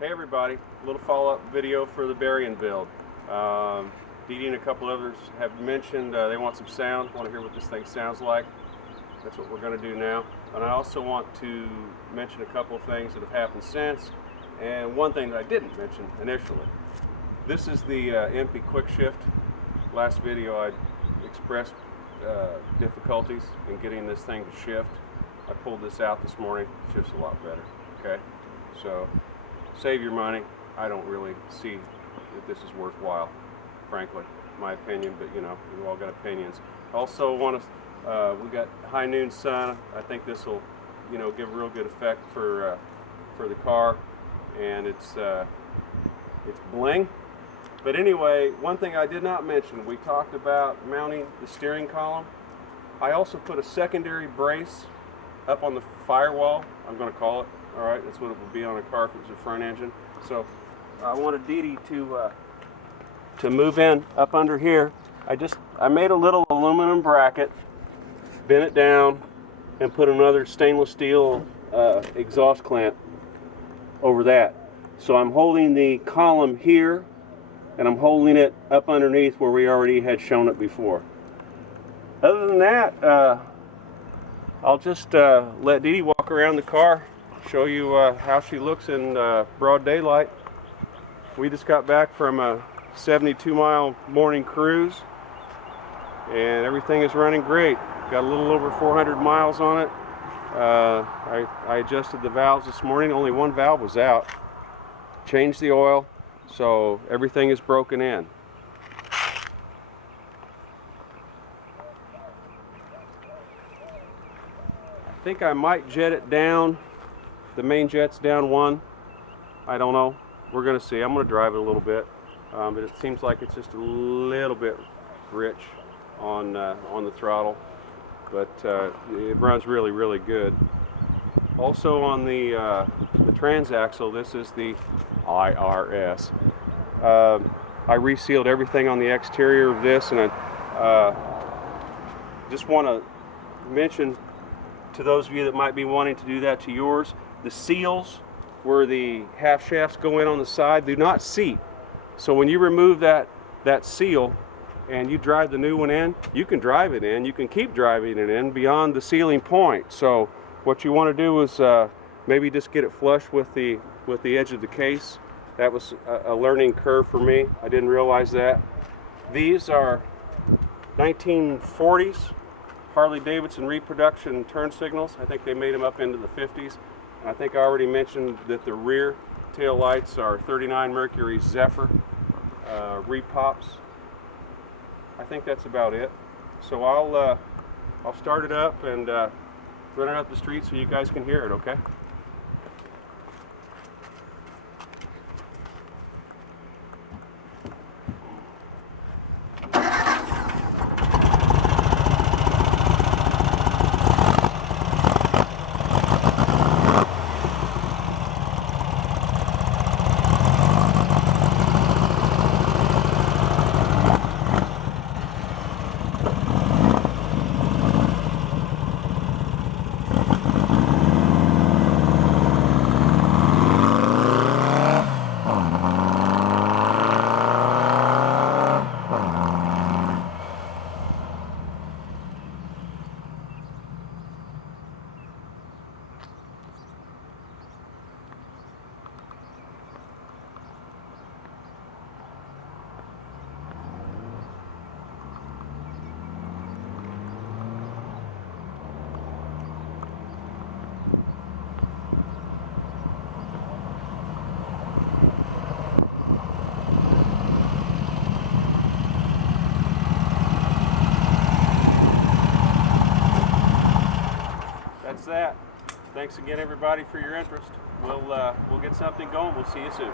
Hey everybody, a little follow-up video for the Berrien build. Dee Dee and a couple others have mentioned they want some sound, want to hear what this thing sounds like. That's what we're going to do now. And I also want to mention a couple of things that have happened since, and one thing that I didn't mention initially. This is the empty quick shift. Last video I expressed difficulties in getting this thing to shift. I pulled this out this morning, it shifts a lot better. Okay, so save your money. I don't really see that this is worthwhile, frankly, my opinion, but you know, we've all got opinions. Also want to, we got high noon sun. I think this will, you know, give a real good effect for the car, and it's bling. But anyway, one thing I did not mention, we talked about mounting the steering column. I also put a secondary brace up on the firewall, I'm going to call it. All right, that's what it would be on a car if it was a front engine. So I wanted Dee Dee to move in up under here. I made a little aluminum bracket, bent it down, and put another stainless steel exhaust clamp over that. So I'm holding the column here, and I'm holding it up underneath where we already had shown it before. Other than that, I'll just let Dee Dee walk around the car, show you how she looks in broad daylight. We just got back from a 72-mile morning cruise, and everything is running great. Got a little over 400 miles on it. I adjusted the valves this morning. Only one valve was out. Changed the oil, so everything is broken in. I think I might jet it down. The main jet's down one. I don't know. We're going to see. I'm going to drive it a little bit, but it seems like it's just a little bit rich on the throttle, but it runs really, really good. Also on the transaxle, this is the IRS. I resealed everything on the exterior of this, and I just want to mention to those of you that might be wanting to do that to yours, the seals where the half shafts go in on the side do not seat. So when you remove that seal and you drive the new one in, you can drive it in. You can keep driving it in beyond the sealing point. So what you want to do is maybe just get it flush with the edge of the case. That was a learning curve for me. I didn't realize that. These are 1940s Harley-Davidson reproduction turn signals. I think they made them up into the 50s. And I think I already mentioned that the rear tail lights are 39 Mercury Zephyr repops. I think that's about it. So I'll start it up and run it up the street so you guys can hear it, okay? That's that. Thanks again, everybody, for your interest. We'll get something going. We'll see you soon.